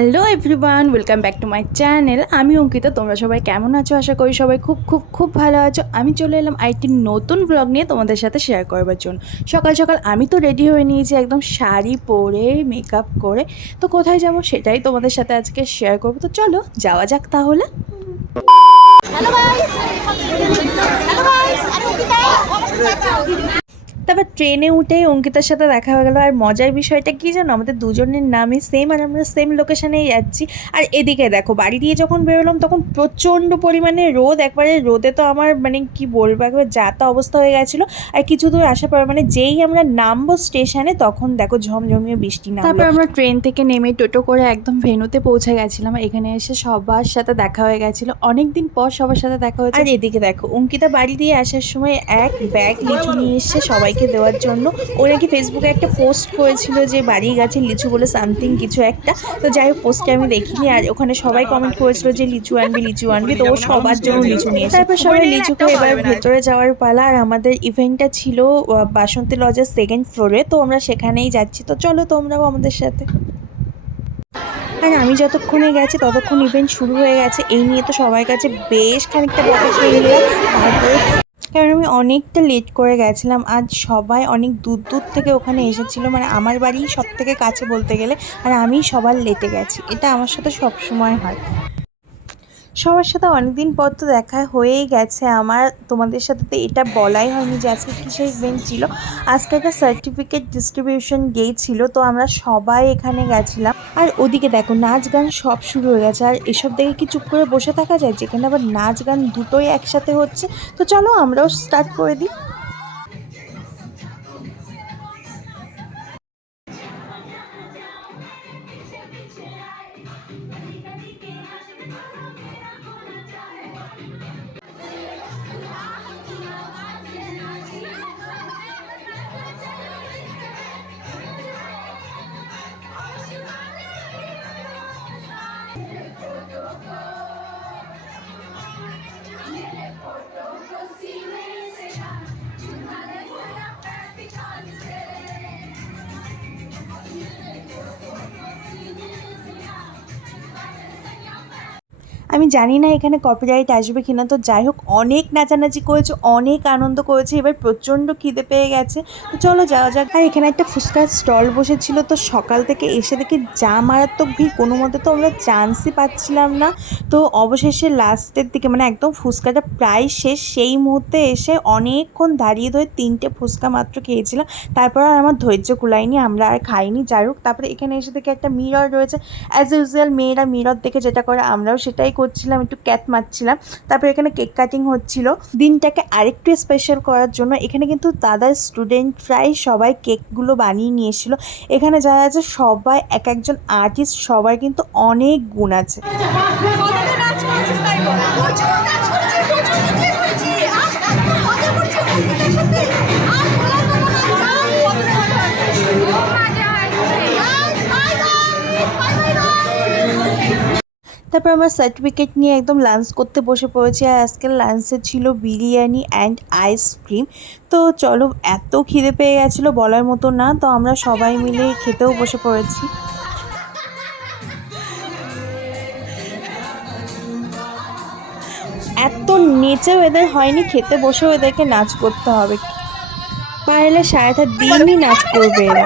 Hello everyone, welcome back to my channel. আমি অঙ্কিতা। তোমরা সবাই কেমন আছো? আশা করি সবাই খুব খুব খুব ভালো আছো। আমি চলে এলাম আরেকটি নতুন ব্লগ নিয়ে তোমাদের সাথে শেয়ার করবার জন্য। সকাল সকাল আমি তো রেডি হয়ে নিয়েছি একদম শাড়ি পরে, মেকআপ করে। তো কোথায় যাব সেটাই তোমাদের সাথে আজকে শেয়ার করবো। তো চলো যাওয়া যাক তাহলে। হ্যালো গাইস, হ্যালো গাইস, আমি অঙ্কিতা। তারপর ট্রেনে উঠেই অঙ্কিতার সাথে দেখা হয়ে গেল। আর মজার বিষয়টা কী জানো, আমাদের দুজনের নামই সেম আর আমরা সেম লোকেশানেই যাচ্ছি। আর এদিকে দেখো, বাড়ি দিয়ে যখন বেরোলাম তখন প্রচণ্ড পরিমাণে রোদ। একবারে রোদে তো আমার মানে কি বলবো, একবার যা তা অবস্থা হয়ে গেছিলো। আর কিছু দূর আসার পর মানে যেই আমরা নামবো স্টেশনে তখন দেখো ঝমঝমিয়ে বৃষ্টি নামলো। তারপর আমরা ট্রেন থেকে নেমে টোটো করে একদম ভেন্যুতে পৌঁছে গেছিলাম। এখানে এসে সবার সাথে দেখা হয়ে গেছিলো, অনেকদিন পর সবার সাথে দেখা হয়েছে। আর এদিকে দেখো, অঙ্কিতা বাড়ি দিয়ে আসার সময় এক ব্যাগ লিচু নিয়ে এসছে সবাইকে দেওয়ার জন্য। ও নাকি ফেসবুকে একটা পোস্ট করেছিল যে বাড়ি গাছের লিচু বলে সামথিং কিছু একটা। তো যাই হোক, পোস্টে আমি দেখিনি। আর ওখানে সবাই কমেন্ট করেছিল যে লিচু আনবি লিচু আনবি, তো ও সবার জন্য লিচু নিয়ে এসে। তারপর সবাই লিচু খেয়ে এবার ভেতরে যাওয়ার পালা। আর আমাদের ইভেন্টটা ছিল বাসন্তী লজের 2nd ফ্লোরে, তো আমরা সেখানেই যাচ্ছি। তো চলো তোমরাও আমাদের সাথে। আর আমি যতক্ষণে গেছি ততক্ষণ ইভেন্ট শুরু হয়ে গেছে। এই নিয়ে তো সবার কাছে বেশ খানিকটা বকা খেয়ে নিলাম। তারপরে কারণ আমি অনেকটা লেট করে গেছিলাম। আজ সবাই অনেক দূর দূর থেকে ওখানে এসেছিলো, মানে আমার বাড়ি সব থেকে কাছে বলতে গেলে। আর আমি সবার লেটে গেছি, এটা আমার সাথে সব সময় হয়। সবার সাথে অনেকদিন পর তো দেখা হয়েই গেছে আমার। তোমাদের সাথে তো এটা বলাই হয়নি যে আজকে কিসের ইভেন্ট ছিল। আজকে একটা সার্টিফিকেট ডিস্ট্রিবিউশন ডে ছিল, তো আমরা সবাই এখানে গেছিলাম। আর ওদিকে দেখো, নাচ গান সব শুরু হয়ে গেছে। আর এসব দেখে কি চুপ করে বসে থাকা যায়, যেখানে আবার নাচ গান দুটোই একসাথে হচ্ছে। তো চলো আমরাও স্টার্ট করে দিই। আমি জানি না এখানে কপিরাইট আসবে কিনা। তো যাই হোক, অনেক নাচানাচি করেছে, অনেক আনন্দ করেছে। এবার প্রচণ্ড খিদে পেয়ে গেছে, তো চলো যাওয়া যাক। আর এখানে একটা ফুচকার স্টল বসেছিল, তো সকাল থেকে এসে দেখি যা মারাত্মক ভিড়, কোনো মতে তো আমরা চান্সই পাচ্ছিলাম না। তো অবশেষে লাস্টের দিকে মানে একদম ফুচকাটা প্রায় শেষ, সেই মুহূর্তে এসে অনেকক্ষণ দাঁড়িয়ে ধরে 3টে ফুচকা মাত্র খেয়েছিলাম। তারপর আর আমার ধৈর্য কুলায়নি, আমরা আর খাইনি। যাই হোক, তারপরে এখানে এসে দেখে একটা মিরর রয়েছে। অ্যাজ ইউজুয়াল মেয়েরা মিরর দেখে যেটা করে আমরাও সেটাই করছিলাম, একটু ক্যাট মারছিলাম। তারপর এখানে কেক কাটিং হচ্ছিল দিনটাকে আরেকটু স্পেশাল করার জন্য। এখানে কিন্তু দাদার স্টুডেন্টরাই সবাই কেকগুলো বানিয়ে নিয়ে এসেছিলো। এখানে যারা আছে সবাই এক একজন আর্টিস্ট, সবার কিন্তু অনেক গুণ আছে। তারপর আমার সার্টিফিকেট নিয়ে একদম লাঞ্চ করতে বসে পড়েছি। আর আজকের লাঞ্চে ছিল বিরিয়ানি অ্যান্ড আইসক্রিম। তো চলো, এত খিদে পেয়ে গেছিলো বলার মতো না। তো আমরা সবাই মিলে খেতেও বসে পড়েছি। এত নেচেও এদের হয়নি, খেতে বসেও এদেরকে নাচ করতে হবে। পারলে সারাটা দিনই নাচ করবে এরা।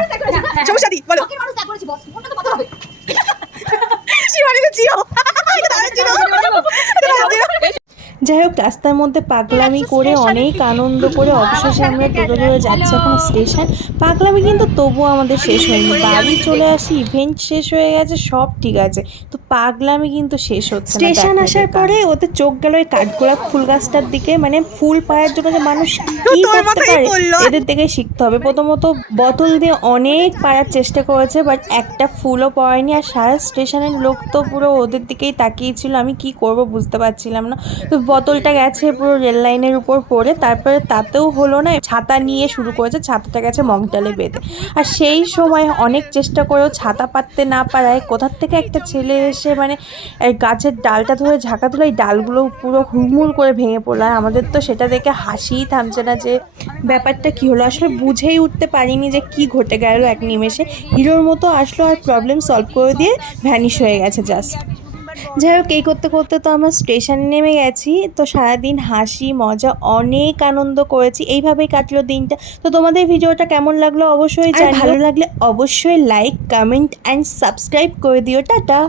যাই হোক, রাস্তার মধ্যে পাগলামি করে অনেক আনন্দ করে অবশেষে আমরা টোটো ধরে যাচ্ছি এখন স্টেশন। পাগলামি কিন্তু তবুও আমাদের শেষ হয়নি। বাড়ি চলে আসি, ইভেন্ট শেষ হয়ে গেছে, সব ঠিক আছে, তো পাগলামি কিন্তু শেষ হচ্ছে না। স্টেশন আসার পরে ওদের চোখ গেল ওই কাঠগোলাপ ফুল গাছটার দিকে। মানে ফুল পাওয়ার জন্য যে মানুষ কি করতে পারে এদের থেকে শিখতে হবে। প্রথমত বোতল দিয়ে অনেক পাড়ার চেষ্টা করেছে, বাট একটা ফুলও পাওয়ায়নি। আর সারা স্টেশনের লোক তো পুরো ওদের দিকেই তাকিয়েছিল। আমি কি করব বুঝতে পারছিলাম না। তো বোতলটা গেছে পুরো রেল লাইনের উপর পড়ে, তারপরে তাতেও হলো না, ছাতা নিয়ে শুরু করেছে, ছাতাটা গেছে মগডালে বেঁধে। আর সেই সময় অনেক চেষ্টা করেও ছাতা পাততে না পারায় কোথার থেকে একটা ছেলে এসে মানে গাছের ডালটা ধরে ঝাঁকা দিল, এই ডালগুলো পুরো হুড়মুড় করে ভেঙে পড়লো। আর আমাদের তো সেটা দেখে হাসিই থামছে না যে ব্যাপারটা কী হলো। আসলে বুঝেই উঠতে পারিনি যে কি ঘটে গেল। এক নিমেষে হিরোর মতো আসলো আর প্রবলেম সলভ করে দিয়ে ভ্যানিশ হয়ে গেছে জাস্ট। যাই হোক, এই করতে করতে তো আমরা স্টেশনে নেমে গেছি। তো সারাদিন হাসি মজা অনেক আনন্দ করেছি, এইভাবেই কাটলো দিনটা। তো তোমাদের ভিডিওটা কেমন লাগলো অবশ্যই জানিও, ভালো লাগলে অবশ্যই লাইক কমেন্ট অ্যান্ড সাবস্ক্রাইব করে দিও। টাটা।